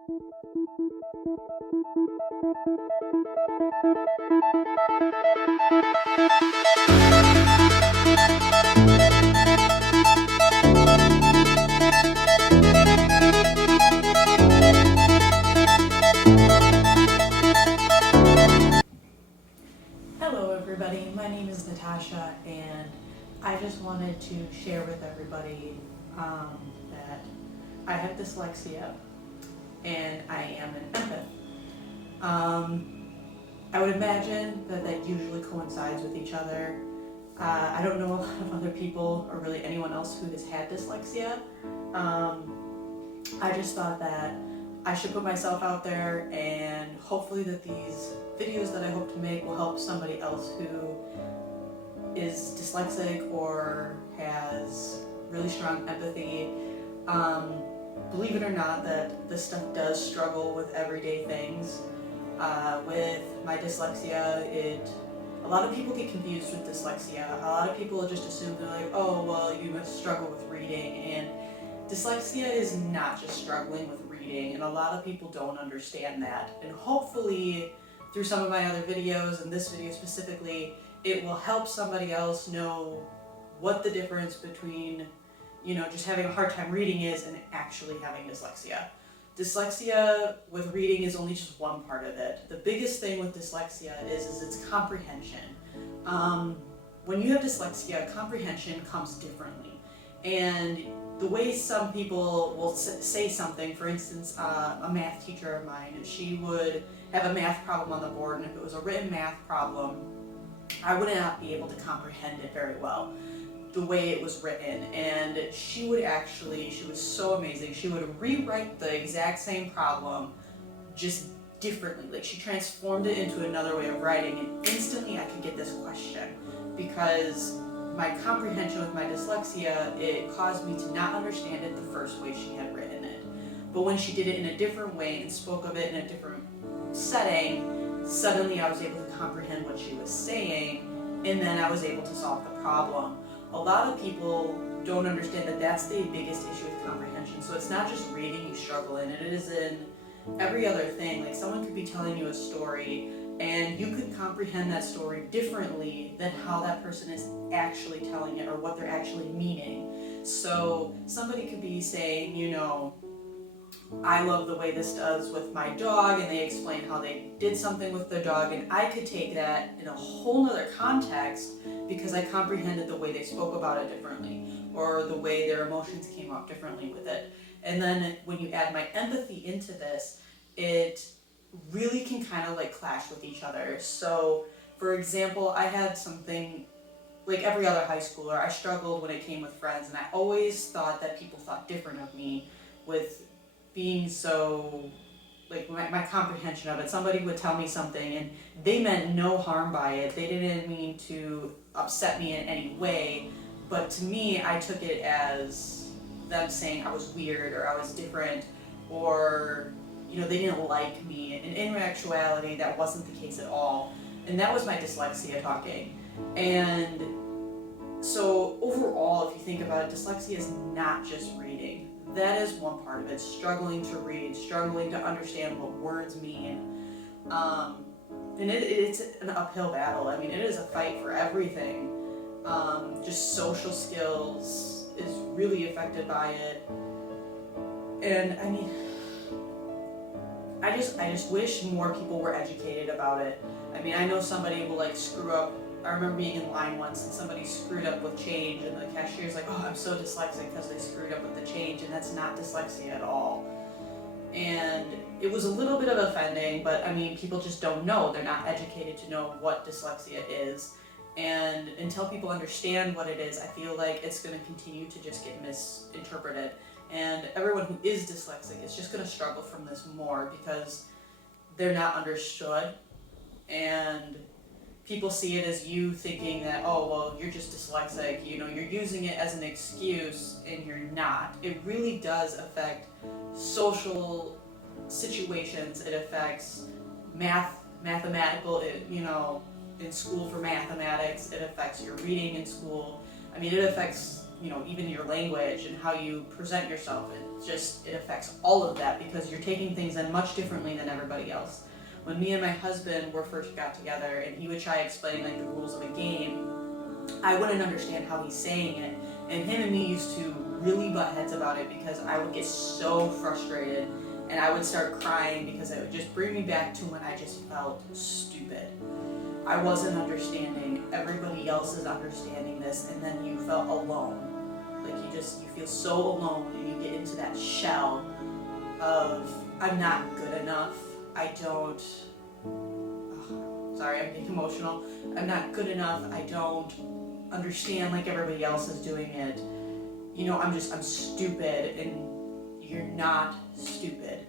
Hello everybody, my name is Natasha and I just wanted to share with everybody that I have dyslexia and I am an empath. I would imagine that usually coincides with each other. I don't know a lot of other people or really anyone else who has had dyslexia. I just thought that I should put myself out there and hopefully that these videos that I hope to make will help somebody else who is dyslexic or has really strong empathy. Believe it or not, that this stuff does struggle with everyday things. With my dyslexia, a lot of people get confused with dyslexia. A lot of people just assume they're like, oh, well, you must struggle with reading. And dyslexia is not just struggling with reading, and a lot of people don't understand that. And hopefully, through some of my other videos, and this video specifically, it will help somebody else know what the difference between, just having a hard time reading is and actually having dyslexia. Dyslexia with reading is only just one part of it. The biggest thing with dyslexia is its comprehension. When you have dyslexia, comprehension comes differently. And the way some people will say something, for instance, a math teacher of mine, she would have a math problem on the board, and if it was a written math problem, I would not be able to comprehend it very well, the way it was written. And she was so amazing, she would rewrite the exact same problem, just differently. Like, she transformed it into another way of writing, and instantly I could get this question, because my comprehension with my dyslexia, it caused me to not understand it the first way she had written it. But when she did it in a different way and spoke of it in a different setting, suddenly I was able to comprehend what she was saying, and then I was able to solve the problem. A lot of people don't understand that that's the biggest issue with comprehension. So it's not just reading you struggle in, it is in every other thing. Like, someone could be telling you a story, and you could comprehend that story differently than how that person is actually telling it or what they're actually meaning. So somebody could be saying, I love the way this does with my dog, and they explain how they did something with their dog, and I could take that in a whole nother context because I comprehended the way they spoke about it differently, or the way their emotions came up differently with it. And then when you add my empathy into this, it really can kind of like clash with each other. So, for example, I had something like every other high schooler. I struggled when it came with friends, and I always thought that people thought different of me with being so, like, my comprehension of it. Somebody would tell me something and they meant no harm by it. They didn't mean to upset me in any way, but to me, I took it as them saying I was weird or I was different, or they didn't like me. And in actuality, that wasn't the case at all. And that was my dyslexia talking. And so overall, if you think about it, dyslexia is not just reading. That is one part of it, struggling to read, struggling to understand what words mean. And it's an uphill battle. I mean, it is a fight for everything. Just social skills is really affected by it. And I mean, I just wish more people were educated about it. I mean, I know somebody will like screw up. I remember being in line once and somebody screwed up with change, and the cashier's like, oh, I'm so dyslexic because they screwed up with the change, and that's not dyslexia at all. And it was a little bit of offending, but I mean, people just don't know. They're not educated to know what dyslexia is. And until people understand what it is, I feel like it's going to continue to just get misinterpreted. And everyone who is dyslexic is just going to struggle from this more because they're not understood. And people see it as you thinking that, oh, well, you're just dyslexic, you're using it as an excuse, and you're not. It really does affect social situations. It affects mathematical, in school for mathematics. It affects your reading in school. I mean, it affects even your language and how you present yourself. It affects all of that because you're taking things in much differently than everybody else. When me and my husband were first got together and he would try explaining like the rules of a game, I wouldn't understand how he's saying it. And him and me used to really butt heads about it because I would get so frustrated and I would start crying because it would just bring me back to when I just felt stupid. I wasn't understanding, everybody else is understanding this, and then you felt alone. Like you feel so alone and you get into that shell of, I'm not good enough, sorry, I'm getting emotional. I'm not good enough, I don't understand like everybody else is doing it. I'm stupid, and you're not stupid.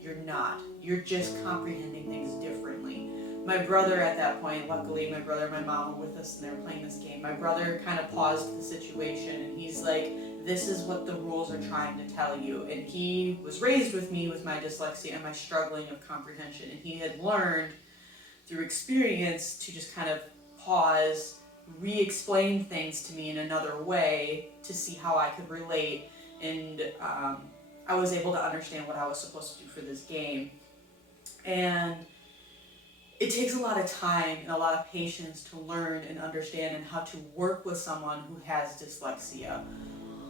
You're not. You're just comprehending things differently. My brother at that point, luckily my brother and my mom were with us and they were playing this game. My brother kind of paused the situation and he's like, this is what the rules are trying to tell you. And he was raised with me with my dyslexia and my struggling of comprehension. And he had learned through experience to just kind of pause, re-explain things to me in another way to see how I could relate. And I was able to understand what I was supposed to do for this game. And it takes a lot of time and a lot of patience to learn and understand and how to work with someone who has dyslexia.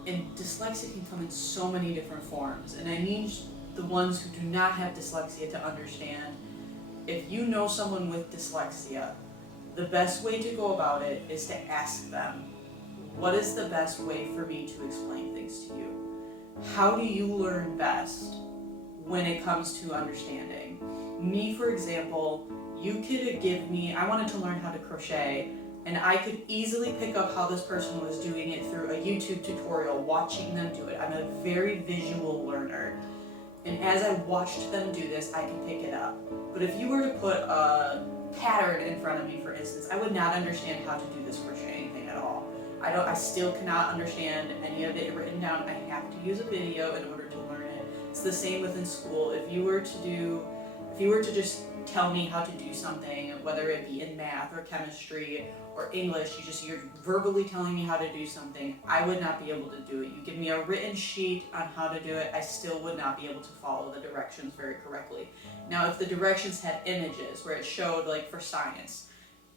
And dyslexia can come in so many different forms. And I need the ones who do not have dyslexia to understand, if you know someone with dyslexia, the best way to go about it is to ask them, what is the best way for me to explain things to you? How do you learn best when it comes to understanding? Me, for example, you could give me, I wanted to learn how to crochet, and I could easily pick up how this person was doing it through a YouTube tutorial, watching them do it. I'm a very visual learner, and as I watched them do this, I can pick it up. But if you were to put a pattern in front of me, for instance, I would not understand how to do this crocheting thing at all. I still cannot understand any of it written down. I have to use a video in order to learn it. It's the same within school. If you were to just tell me how to do something, whether it be in math or chemistry or English, you're verbally telling me how to do something, I would not be able to do it. You give me a written sheet on how to do it, I still would not be able to follow the directions very correctly. Now, if the directions had images where it showed, like for science,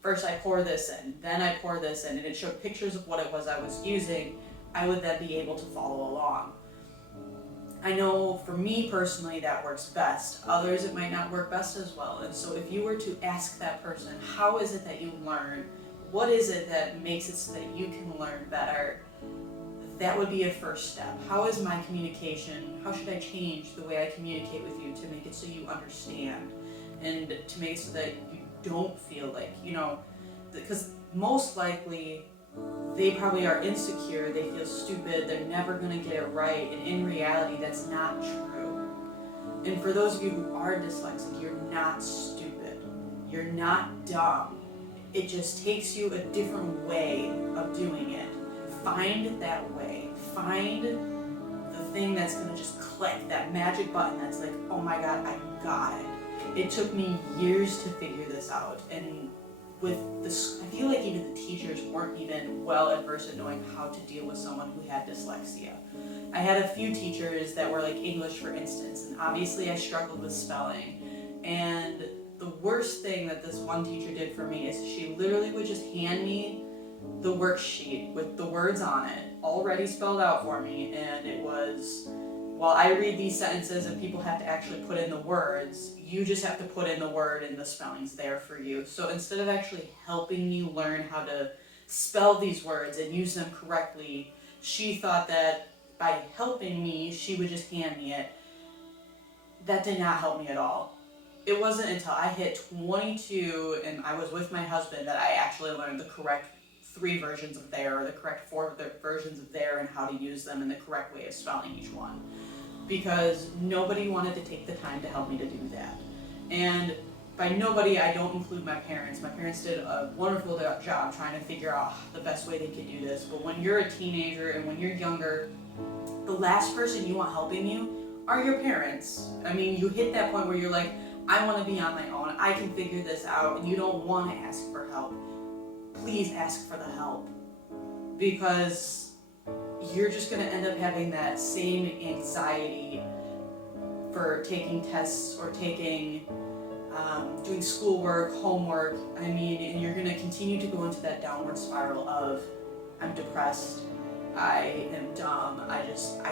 first I pour this in, then I pour this in, and it showed pictures of what it was I was using, I would then be able to follow along. I know for me personally that works best. Others it might not work best as well. And so if you were to ask that person, how is it that you learn? What is it that makes it so that you can learn better? That would be a first step. How is my communication? How should I change the way I communicate with you to make it so you understand? And to make it so that you don't feel like, because most likely they probably are insecure, they feel stupid, they're never going to get it right, and in reality that's not true. And for those of you who are dyslexic, you're not stupid, you're not dumb. It just takes you a different way of doing it. Find that way, find the thing that's going to just click, that magic button that's like, oh my god, I got it. It took me years to figure this out, and with this, I feel like even the teachers weren't even well adversed in knowing how to deal with someone who had dyslexia. I had a few teachers that were like English, for instance, and obviously I struggled with spelling. And the worst thing that this one teacher did for me is she literally would just hand me the worksheet with the words on it, already spelled out for me, and it was, while I read these sentences and people have to actually put in the words, you just have to put in the word and the spelling's there for you. So instead of actually helping me learn how to spell these words and use them correctly, she thought that by helping me, she would just hand me it. That did not help me at all. It wasn't until I hit 22 and I was with my husband that I actually learned the correct 3 versions of there, or the correct 4 versions of there, and how to use them and the correct way of spelling each one. Because nobody wanted to take the time to help me to do that. And by nobody, I don't include my parents. My parents did a wonderful job trying to figure out the best way they could do this. But when you're a teenager and when you're younger, the last person you want helping you are your parents. I mean, you hit that point where you're like, I want to be on my own. I can figure this out. And you don't want to ask for help. Please ask for the help. Because you're just going to end up having that same anxiety for taking tests or doing schoolwork, homework. I mean, and you're going to continue to go into that downward spiral of, I'm depressed, I am dumb, I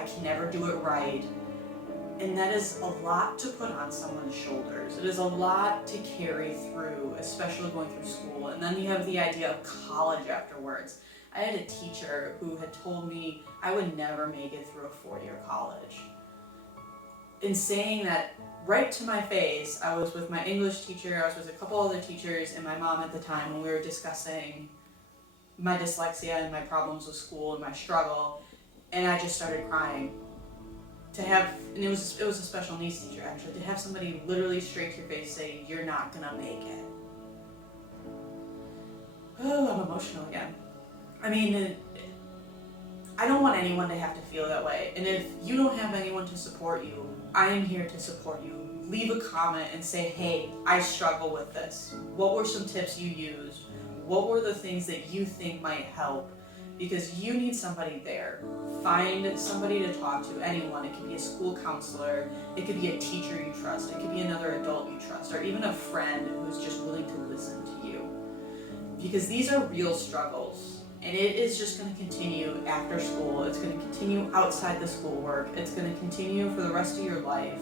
can never do it right. And that is a lot to put on someone's shoulders. It is a lot to carry through, especially going through school. And then you have the idea of college afterwards. I had a teacher who had told me I would never make it through a 4-year college. In saying that right to my face, I was with my English teacher, I was with a couple other teachers, and my mom at the time when we were discussing my dyslexia and my problems with school and my struggle, and I just started crying. And it was a special needs teacher actually, to have somebody literally straight to your face say, you're not gonna make it. Oh, I'm emotional again. I mean, I don't want anyone to have to feel that way. And if you don't have anyone to support you, I am here to support you. Leave a comment and say, hey, I struggle with this. What were some tips you used? What were the things that you think might help? Because you need somebody there. Find somebody to talk to, anyone. It could be a school counselor, it could be a teacher you trust, it could be another adult you trust, or even a friend who's just willing to listen to you. Because these are real struggles, and it is just going to continue after school. It's going to continue outside the schoolwork. It's going to continue for the rest of your life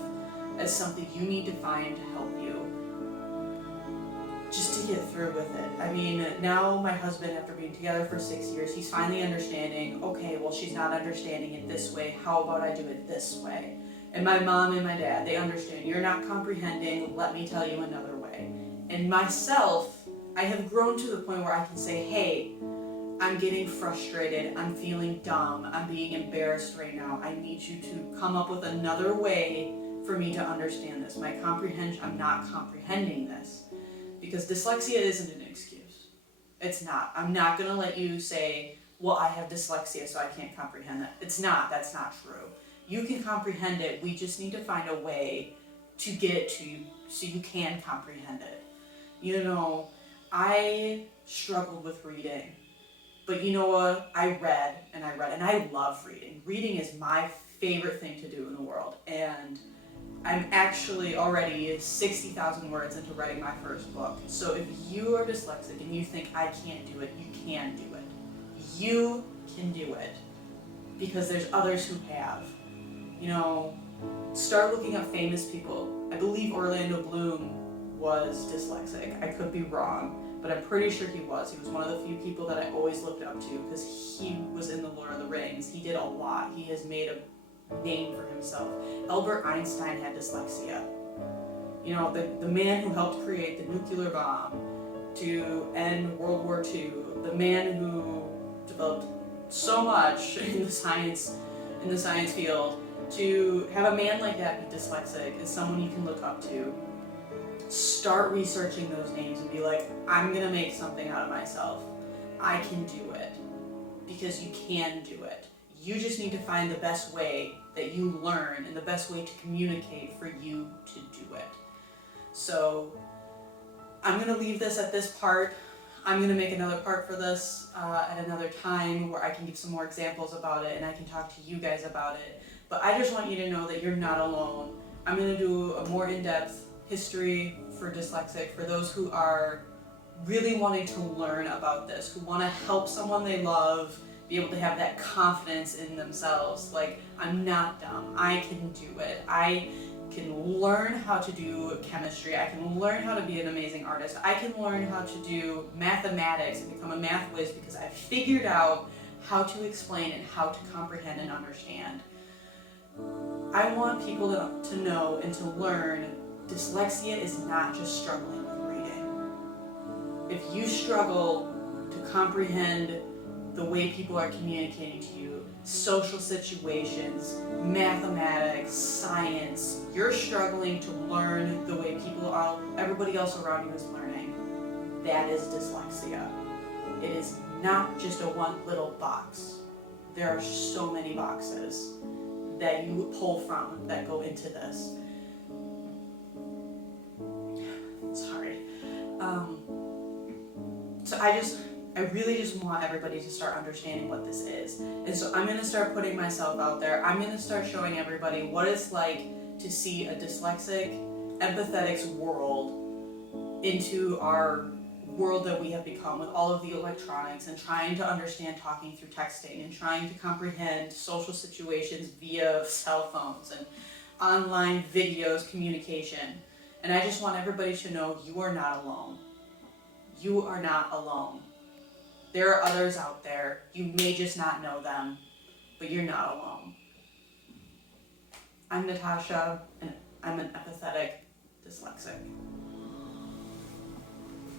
as something you need to find to help you just to get through with it. I mean, now my husband, after being together for 6 years, he's finally understanding, okay, well, she's not understanding it this way. How about I do it this way? And my mom and my dad, they understand. You're not comprehending. Let me tell you another way. And myself, I have grown to the point where I can say, hey, I'm getting frustrated. I'm feeling dumb. I'm being embarrassed right now. I need you to come up with another way for me to understand this. I'm not comprehending this. Because dyslexia isn't an excuse. It's not. I'm not going to let you say, well, I have dyslexia, so I can't comprehend that. It's not. That's not true. You can comprehend it. We just need to find a way to get it to you so you can comprehend it. You know, I struggled with reading. But you know what? I read, and I love reading. Reading is my favorite thing to do in the world. And I'm actually already 60,000 words into writing my first book. So if you are dyslexic and you think I can't do it, you can do it. You can do it. Because there's others who have. You know, start looking up famous people. I believe Orlando Bloom was dyslexic. I could be wrong, but I'm pretty sure he was. He was one of the few people that I always looked up to because he was in the Lord of the Rings. He did a lot. He has made a name for himself. Albert Einstein had dyslexia. You know, the man who helped create the nuclear bomb to end World War II, the man who developed so much in the science field, to have a man like that be dyslexic is someone you can look up to. Start researching those names and be like, I'm gonna make something out of myself. I can do it. Because you can do it. You just need to find the best way that you learn and the best way to communicate for you to do it. So I'm going to leave this at this part. I'm going to make another part for this at another time where I can give some more examples about it and I can talk to you guys about it. But I just want you to know that you're not alone. I'm going to do a more in-depth history for dyslexic for those who are really wanting to learn about this, who want to help someone they love be able to have that confidence in themselves. Like, I'm not dumb. I can do it. I can learn how to do chemistry. I can learn how to be an amazing artist. I can learn how to do mathematics and become a math whiz because I figured out how to explain and how to comprehend and understand. I want people to know and to learn dyslexia is not just struggling with reading. If you struggle to comprehend the way people are communicating to you, social situations, mathematics, science, you're struggling to learn the way everybody else around you is learning, that is dyslexia. It is not just a one little box. There are so many boxes that you pull from that go into this. Sorry. So I really just want everybody to start understanding what this is. And so I'm going to start putting myself out there. I'm going to start showing everybody what it's like to see a dyslexic, empathetic's world into our world that we have become with all of the electronics and trying to understand talking through texting and trying to comprehend social situations via cell phones and online videos communication. And I just want everybody to know you are not alone. You are not alone. There are others out there. You may just not know them, but you're not alone. I'm Natasha, and I'm an empathetic dyslexic.